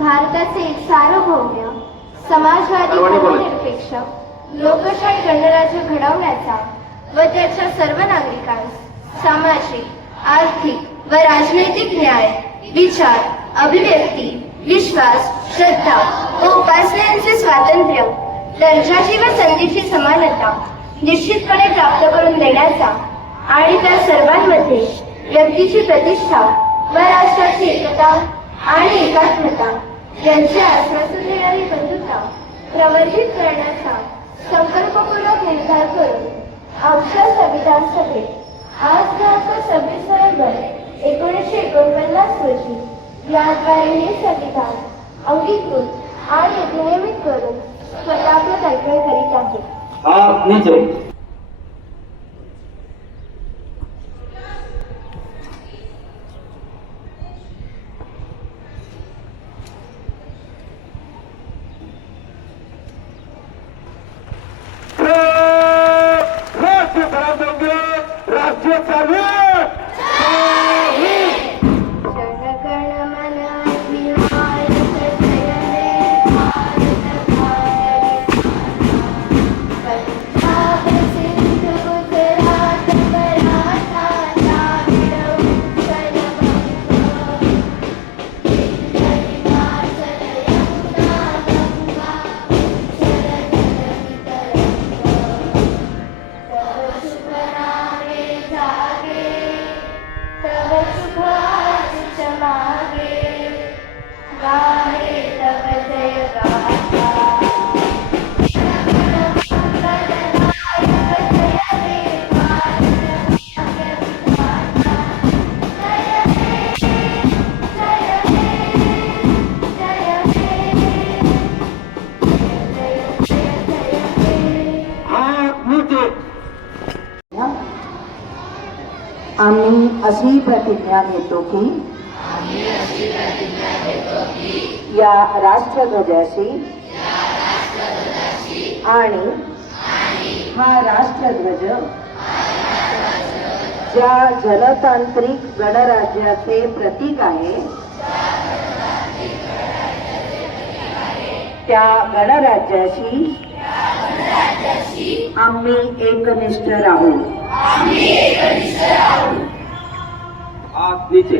भारताचे सार्वभौम समाजवादी धर्मनिरपेक्ष लोकशाही गणराज्य घडवण्याचा व त्याच्या सर्व नागरिकांस सामाजिक, आर्थिक व राजनैतिक न्याय, विचार, अभिव्यक्ती, विश्वास, श्रद्धा व उपासनांचे स्वातंत्र्य, दर्जाची व संधीची समानता निश्चितपणे प्राप्त करून देण्याचा आणि त्या सर्वांमध्ये व्यक्तीची प्रतिष्ठा व राष्ट्राची एकता आणि एकात्मता यांचे आश्वासन देणारी बंधुता प्रवर्धित करण्याचा संकल्पपूर्वक निर्धार करून आमच्या संविधान सभेत आज दिनांक 26 नोव्हेंबर 1949 रोजी याद्वारे हे संविधान अंगीकृत आणि अधिनियमित करून स्वतःप्रत दाखल करीत आहे. आम्ही अशी प्रतिज्ञा घेतो की या राष्ट्रध्वजाशी आणि हा राष्ट्रध्वज ज्या जनतांत्रिक गणराज्याचे प्रतीक आहे त्या गणराज्याशी आम्ही एकनिष्ठ राहू. हाथ नीचे.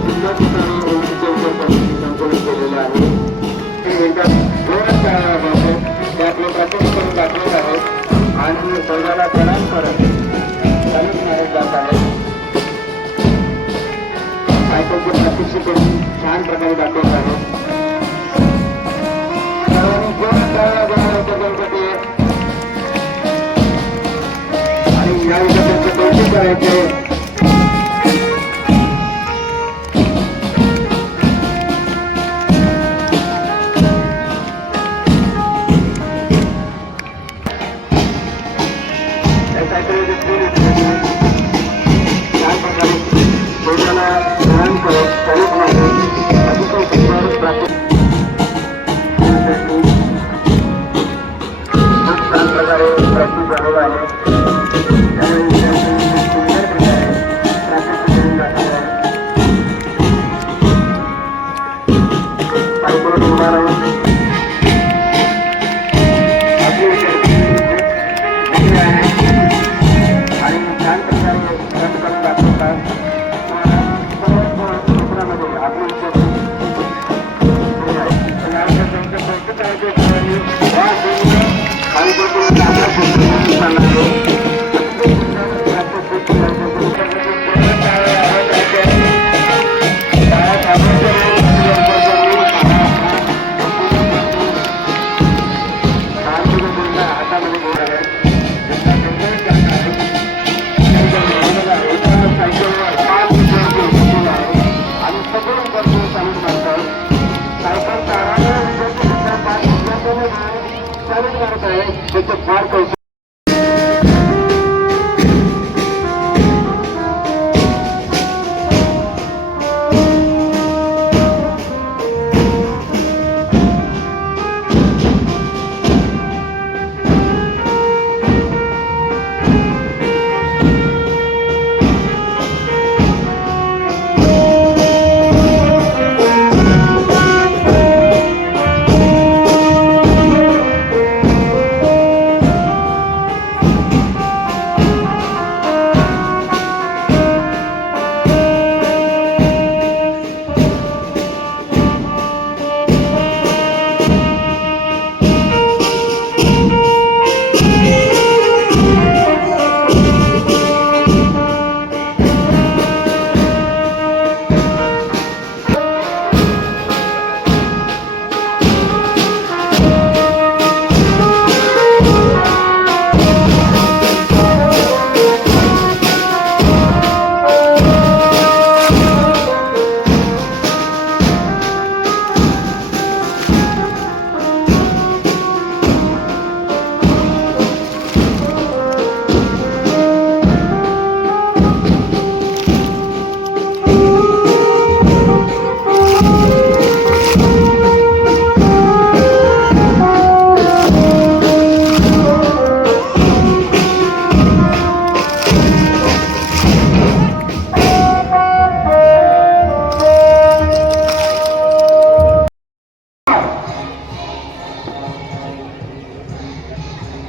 सुंदर ठिकाणी संकलित केलेलं आहे. दोनच ते आपले प्राथमिक करून दाखवत आहेत आणि सर्वांना प्रणाम करत चालूच नाही जात आहेत. सायकलचे प्रत्यक्ष करून छान प्रकारे दाखवत आहेत. सर्वांनी जोरात टाळ्या वाजवायच्या गणपती आणि या विषयाचं कौतुक करायचे.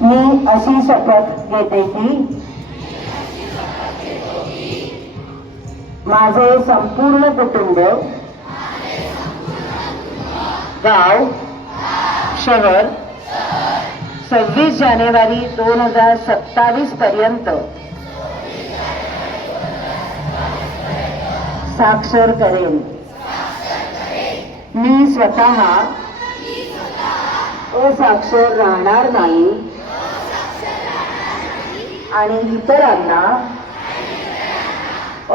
मी अशी शपथ घेते की माझे संपूर्ण कुटुंब, गाव, शहर 26 जानेवारी 2027 पर्यंत साक्षर करेन. मी स्वतः असाक्षर राहणार नाही आणि इतरांना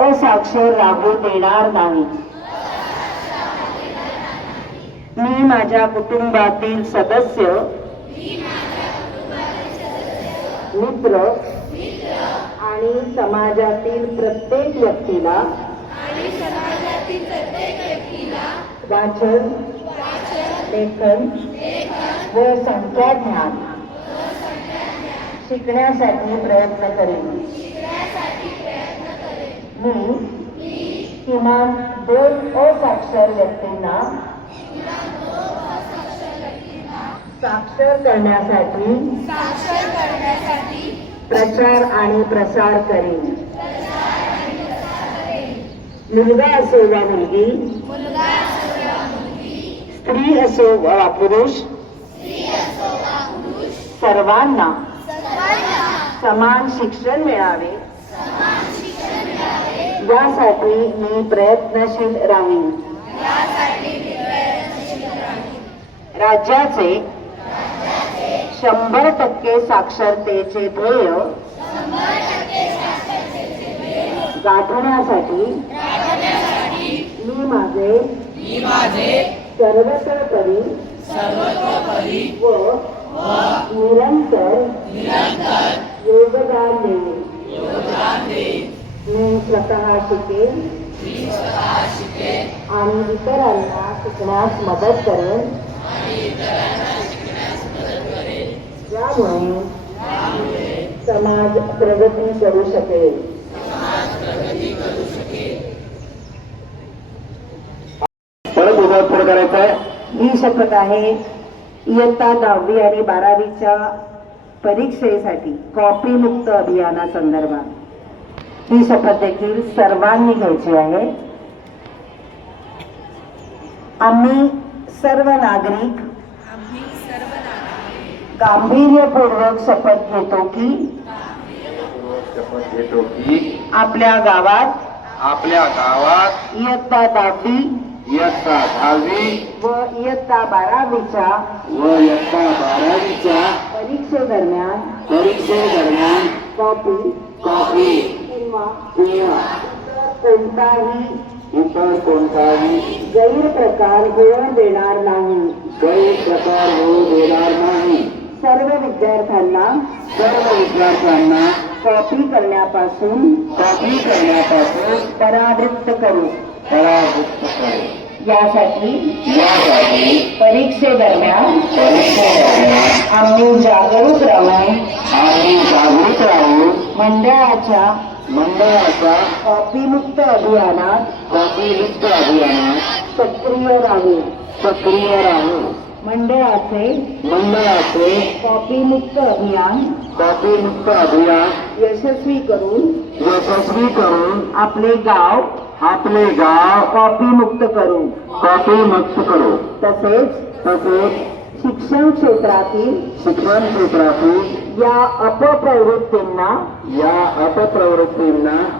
असाक्षर राहू देणार नाही. मी माझ्या कुटुंबातील सदस्य, मित्र आणि समाजातील प्रत्येक व्यक्तीला वाचन, लेखन व संख्याज्ञान शिकण्यासाठी प्रयत्न करेन. मी किमान 2 असाक्षर व्यक्तींना साक्षर करण्यासाठी प्रचार आणि प्रसार करेन. मुलगा असो वा मुलगी, स्त्री असो वा पुरुष, सर्वांना समान शिक्षण मिळावे यासाठी मी प्रयत्नशील राहीन. राज्याचे 100% साक्षरतेचे ध्येय गाठण्यासाठी मी माझे सर्वतोपरी व निरंतर योगदान देईन. मी स्वतः शिकेन आणि इतरांना शिकण्यास मदत करेन. यामुळे समाज प्रगती करू शकेल. परत उद्या पुढे करायचं आहे. ही शपथ आहे इयत्ता 10वी आणि 12वीच्या परीक्षेसाठी कॉपी मुक्त अभियानासंदर्भात ही शपथ देखील सर्वांनी घ्यायची आहे. आम्ही सर्व नागरिक गांभीर्यपूर्वक शपथ घेतो की आपल्या गावात इयत्ता 10वी इयत्ता 10वी व इयत्ता 12वीच्या परीक्षेदरम्यान कॉपी किंवा कोणताही गैरप्रकार होऊ देणार नाही. सर्व विद्यार्थ्यांना कॉपी करण्यापासून परावृत्त करू. यासाठी परीक्षेदरम्यान आम्ही जागरूक राहून मंडळाच्या कॉपीमुक्त अभियानात सक्रिय राहू. मंडळाचे कॉपीमुक्त अभियान यशस्वी करून आपले गाव कॉपीमुक्त करू. तसेच शिक्षण क्षेत्रातील या अपप्रवृत्तींना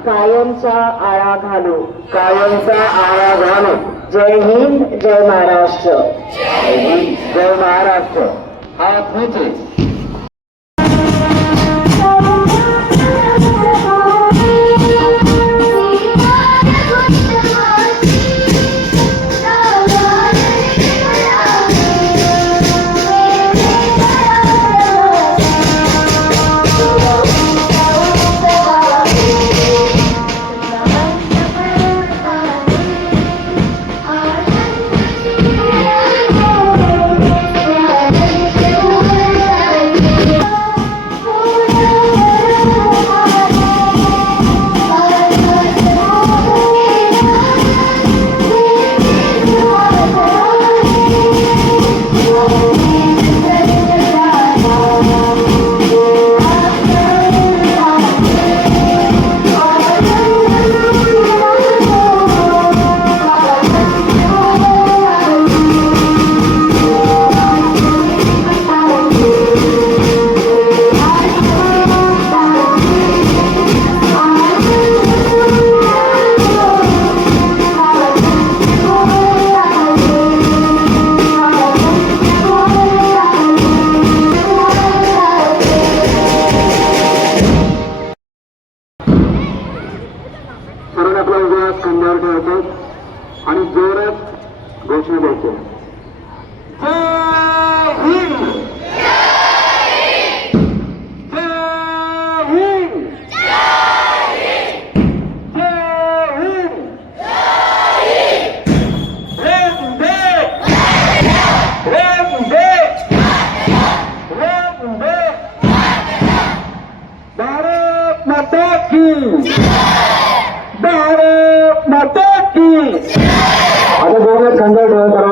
कायमचा आळा घालू. जय हिंद, जय महाराष्ट्र. जय महाराष्ट्र. हात नीचे. खांद्यावर ठेवायचं आणि जोरात घोषणा द्यायची. भारत माता की, भारत माता की. आता जोरात खांद्यावर ठेवा.